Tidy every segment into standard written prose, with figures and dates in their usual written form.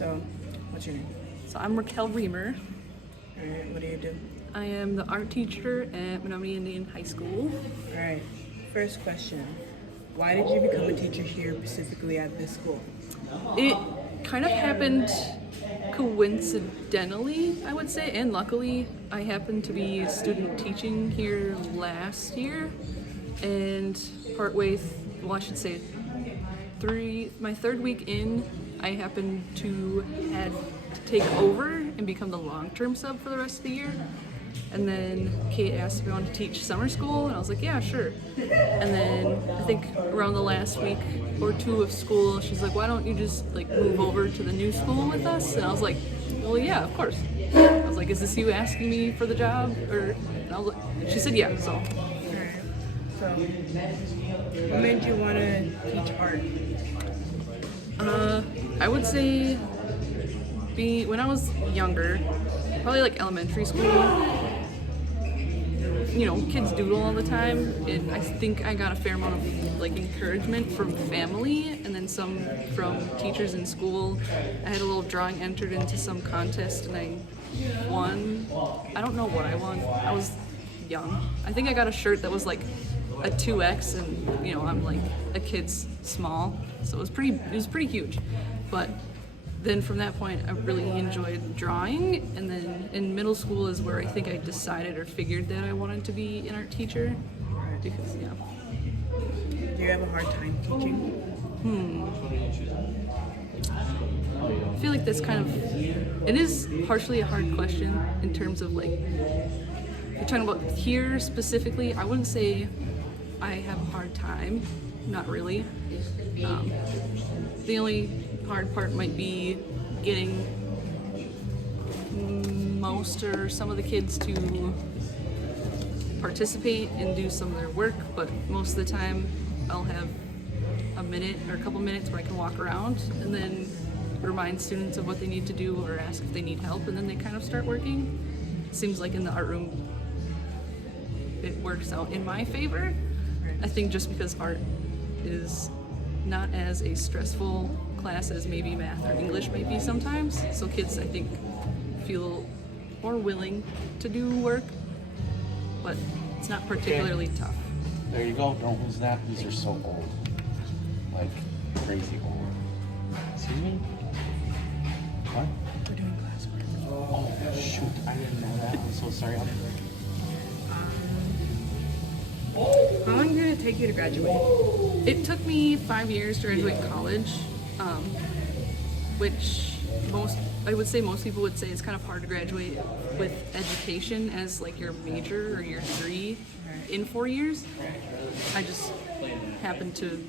So, what's your name? So I'm Riemer. Alright, what do you do? I am the art teacher at Menominee Indian High School. Alright, first question. Why did you become a teacher here specifically at this school? It kind of happened coincidentally, I would say, and luckily I happened to be student teaching here last year, and I should say my third week in, I happened to had to take over and become the long-term sub for the rest of the year. And then Kate asked if I wanted to teach summer school, and I was like, yeah, sure. And then I think around the last week or two of school, she's like, why don't you just move over to the new school with us? And I was like, well, yeah, of course. I was like, is this you asking me for the job? And I was like, she said yeah, so. Alright, so what made you want to teach art? I would say when I was younger, probably elementary school, kids doodle all the time, and I think I got a fair amount of encouragement from family and then some from teachers in school. I had a little drawing entered into some contest and I won. I don't know what I won. I was young. I think I got a shirt that was a 2X, and I'm a kid's small, so it was pretty huge. But then from that point, I really enjoyed drawing, and then in middle school is where I think I decided or figured that I wanted to be an art teacher. Because, yeah. Do you have a hard time teaching? I feel like that's it is partially a hard question in terms of if you're talking about here specifically, I wouldn't say I have a hard time, not really. The only hard part might be getting most or some of the kids to participate and do some of their work, but most of the time I'll have a minute or a couple minutes where I can walk around and then remind students of what they need to do or ask if they need help, and then they kind of start working. It seems like in the art room it works out in my favor. I think just because art is not as a stressful class as maybe math or English might be sometimes. So kids, I think, feel more willing to do work, but it's not particularly tough. There you go. Don't lose that. These are so old. Crazy old. Excuse me? What? We're doing classwork. Oh, shoot. I didn't know that. I'm so sorry. How long did it take you to graduate? It took me 5 years to graduate college, which I would say most people would say it's kind of hard to graduate with education as your major or your degree in 4 years. I just happened to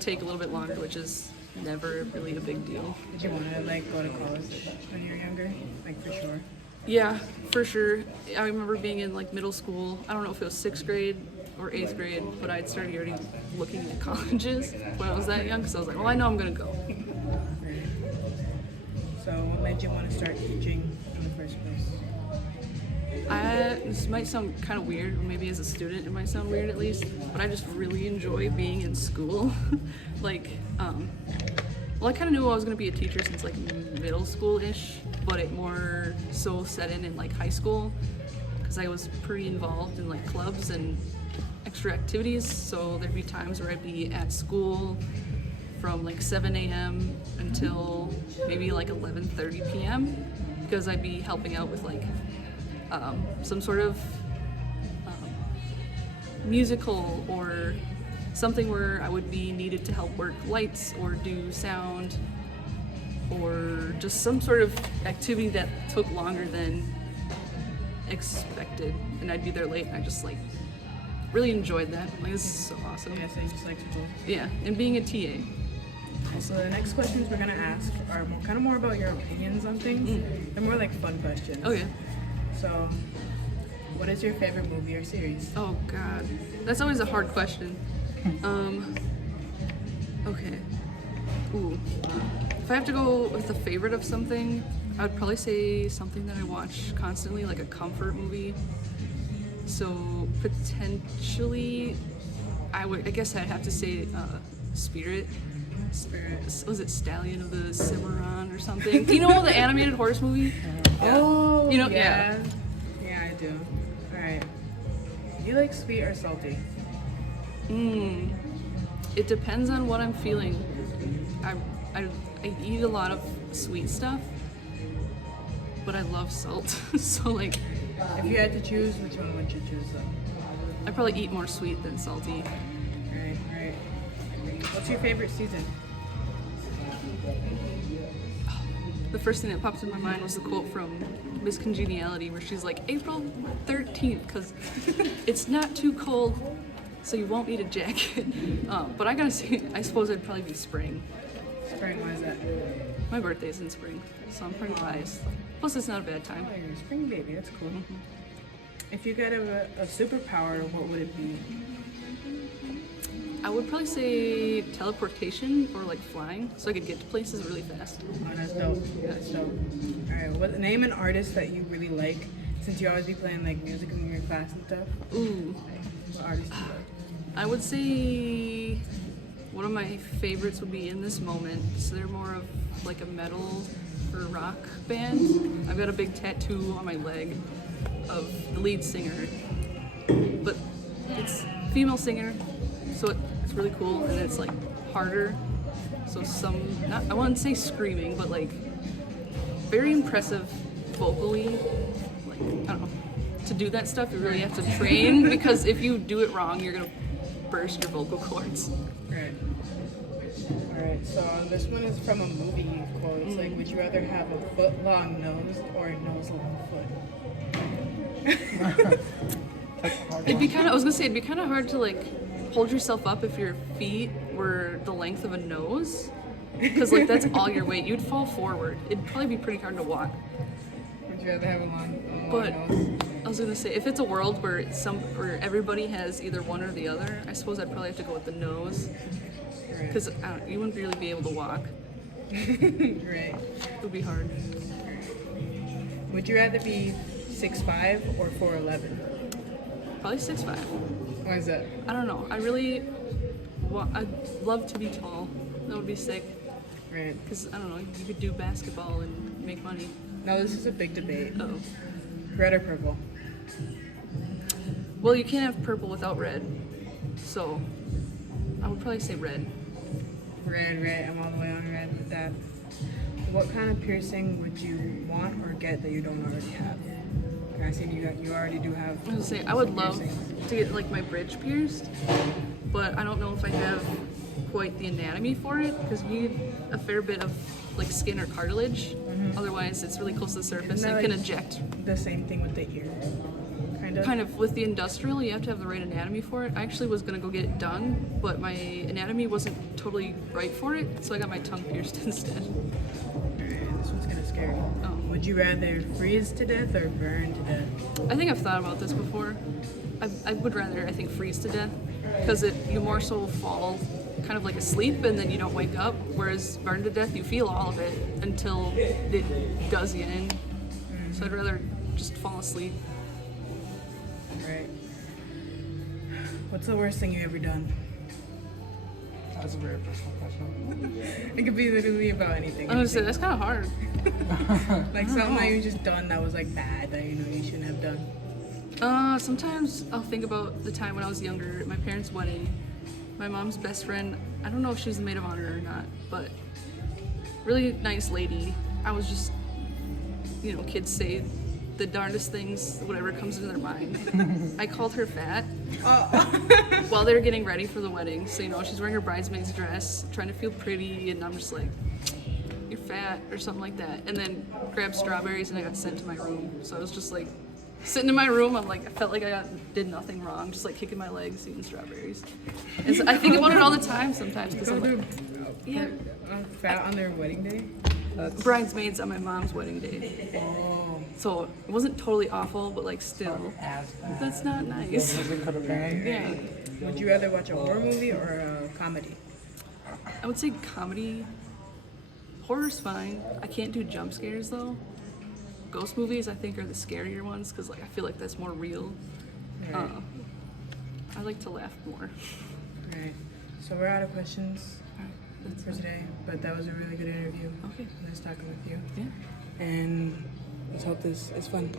take a little bit longer, which is never really a big deal. Did you want to go to college when you were younger? For sure. Yeah, for sure. I remember being in middle school. I don't know if it was 6th grade or 8th grade, but I'd started already looking at colleges when I was that young, because I was like, well, I know I'm gonna go. So what made you want to start teaching in the first place? This might sound kind of weird, or maybe as a student it might sound weird at least, but I just really enjoy being in school. Well, I kind of knew I was going to be a teacher since middle school-ish, but it more so set in high school, because I was pretty involved in clubs and extra activities. So there'd be times where I'd be at school from 7 a.m. until maybe 11:30 p.m. because I'd be helping out with some sort of musical or something where I would be needed to help work lights or do sound or just some sort of activity that took longer than expected, and I'd be there late, and I just really enjoyed that. This is so awesome. Yeah, so you just like school. Yeah, and being a TA. So the next questions we're gonna ask are more about your opinions on things. They're more fun questions. Okay. So, what is your favorite movie or series? Oh God, that's always a hard question. Okay. Ooh. If I have to go with a favorite of something, I would probably say something that I watch constantly, a comfort movie. So potentially, I guess I'd have to say Spirit. Was it Stallion of the Cimarron or something. You know the animated horse movie? Oh, You know, yeah. Yeah, I do. All right. Do you like sweet or salty? It depends on what I'm feeling. I eat a lot of sweet stuff, but I love salt. So like, If you had to choose, which one would you choose though? I probably eat more sweet than salty. Right, right. What's your favorite season? The first thing that popped in my mind was the quote from Miss Congeniality, where she's like, April 13th, because it's not too cold, so you won't need a jacket. But I gotta say, I suppose it'd probably be spring. Spring, why is that? My birthday's in spring, so I'm pretty biased. Plus, it's not a bad time. Oh, you're a spring baby, that's cool. If you got a superpower, what would it be? I would probably say teleportation or like flying, so I could get to places really fast. Oh, that's dope. That's dope. Alright, what name an artist that you really like, since you always be playing like music in your class and stuff? Ooh, What artist do you like? I would say one of my favorites would be In This Moment. So they're more of like a metal or rock band. I've got a big tattoo on my leg of the lead singer, but it's a female singer, so it's really cool, and it's like harder. So I wouldn't say screaming, but like very impressive vocally. Like, I don't know. To do that stuff, you really have to train, because if you do it wrong, you're gonna burst your vocal cords. Right. Alright, so this one is from a movie quote. It's like, would you rather have a foot long nose or a nose long foot? It'd be kind of, I was gonna say, it'd be kind of hard to like hold yourself up if your feet were the length of a nose, because like that's all your weight. You'd fall forward. It'd probably be pretty hard to walk. Would you rather have a long But nose? I was gonna say, if it's a world where where everybody has either one or the other, I suppose I'd probably have to go with the nose, Right. because you wouldn't really be able to walk. Right. It would be hard. Would you rather be 6'5" or 4'11"? Probably 6'5". Why is that? I don't know. I'd love to be tall. That would be sick. Right. Because, I don't know, you could do basketball and make money. Now this is a big debate. Uh-oh. Red or purple? Well, you can't have purple without red. So, I would probably say red. Red, red. I'm all the way on red with that. What kind of piercing would you want or get that you don't already have? I see you already do have. I was gonna say, I would love piercings. to get like my bridge pierced, but I don't know if I have quite the anatomy for it, because you need a fair bit of like skin or cartilage. Otherwise, it's really close to the surface Isn't and that, can like, eject. The same thing with the ear. Kind of. Kind of with the industrial, you have to have the right anatomy for it. I actually was gonna go get it done, but my anatomy wasn't totally right for it, so I got my tongue pierced instead. Alright, this one's kind of scary. Oh. Would you rather freeze to death or burn to death? I think I've thought about this before. I would rather, I think, freeze to death, because you more so fall kind of like asleep and then you don't wake up, whereas burn to death, you feel all of it until it does you in. So I'd rather just fall asleep. Right. What's the worst thing you've ever done? That's a very personal question. It could be literally about anything. I was gonna say, that's kind of hard. Like something that you just done that was like bad that you know you shouldn't have done. Sometimes I'll think about the time when I was younger at my parents' wedding. My mom's best friend, I don't know if she's the maid of honor or not, but really nice lady. I was just, kids say the darndest things, whatever comes into their mind. I called her fat while they were getting ready for the wedding. So, she's wearing her bridesmaid's dress, trying to feel pretty, and I'm just like, you're fat, or something like that. And then grabbed strawberries and I got sent to my room. So I was just like, sitting in my room, I felt like I did nothing wrong, just like kicking my legs, eating strawberries. And so I think about it all the time sometimes, because I'm like, yeah. Fat on their wedding day? Bridesmaids on my mom's wedding day. Oh. So it wasn't totally awful, but like still, As bad. that's not nice. As it could have been. Yeah. Would you rather watch a horror movie or a comedy? I would say comedy. Horror's fine. I can't do jump scares though. Ghost movies, I think, are the scarier ones, because I feel like that's more real. Right. I like to laugh more. Right. So we're out of questions. for today. But that was a really good interview. Okay. Nice talking with you. Yeah. And let's hope this is fun.